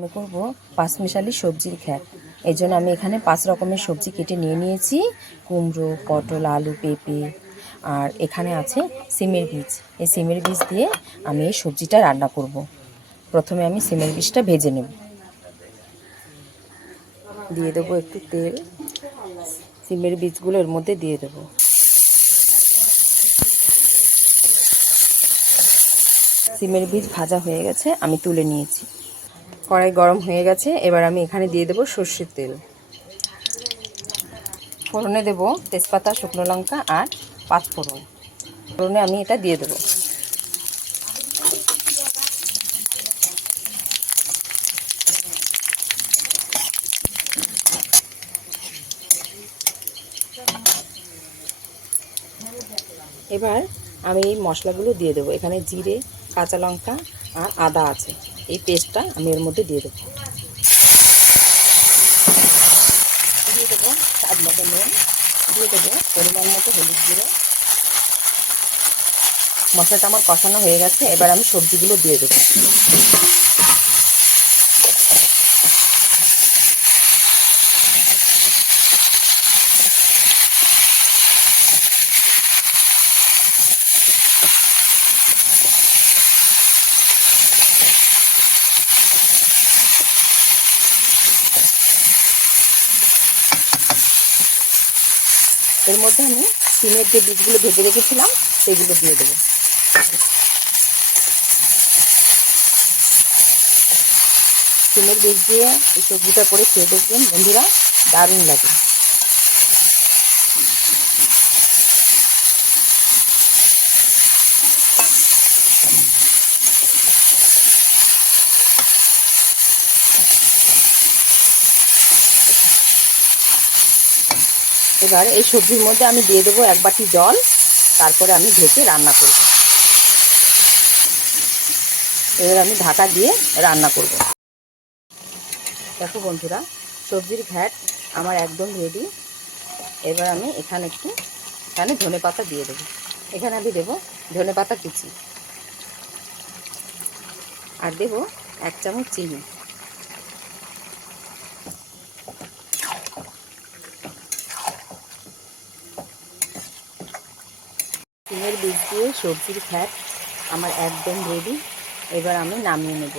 আমি করব পাঁচমিশালি সবজির ঘ্যাট। এই জন্য আমি এখানে 5 রকমের সবজি কেটে নিয়েছি। কুমড়ো, পটল, আলু, পেঁপে, আর এখানে আছে সিমের বীজ। এই সিমের বীজ দিয়ে আমি এই সবজিটা রান্না করব। প্রথমে আমি সিমের বীজটা ভেজে নেব। দিয়ে দেবো একটু তেল। সিমের বীজগুলো এর মধ্যে দিয়ে দেবো। সিমের বীজ ভাজা হয়ে গেছে, আমি তুলে নিয়েছি। কড়াই গরম হয়ে গেছে, এবার আমি এখানে দিয়ে দেবো সর্ষের তেল। ফোড়নে দেবো তেজপাতা, শুকনো লঙ্কা আর 5 ফোড়ন। ফোড়নে আমি এটা দিয়ে দেবো। এবার আমি এই মশলাগুলো দিয়ে দেবো। এখানে জিরে, কাঁচা লঙ্কা আর আদা আছে, এই পেস্টটা আমি এর মধ্যে দিয়ে দেবো। দিয়ে দেবো স্বাদ মতো নুন, দিয়ে দেবো পরিমাণ মতো হলুদ গুঁড়ো। মশলাটা আমার কষানো হয়ে গেছে, এবার আমি সবজিগুলো দিয়ে দেবো। এর মধ্যে আমি সিমের যে বীজগুলো ভেজে রেখেছিলাম সেগুলো দিয়ে দেবো। সিমের বীজ দিয়ে এই সবজিটা করে খেয়ে দেখবেন বন্ধুরা, দারুণ লাগে। এবার এই সবজির মধ্যে আমি দিয়ে দেবো 1 বাটি জল। তারপরে আমি ঢেকে রান্না করব। এবার আমি ঢাকা দিয়ে রান্না করব। দেখো বন্ধুরা, সবজির ঘ্যাট আমার একদম রেডি। এবার আমি এখানে ধনেপাতা দিয়ে দেবো। এখানে আমি দেবো ধনেপাতা কুচি, আর দেবো 1 চামচ চিনি। সিমের বীজ দিয়ে সবজির ঘ্যাট আমার একদম রেডি। এবার আমি নামিয়ে নেব।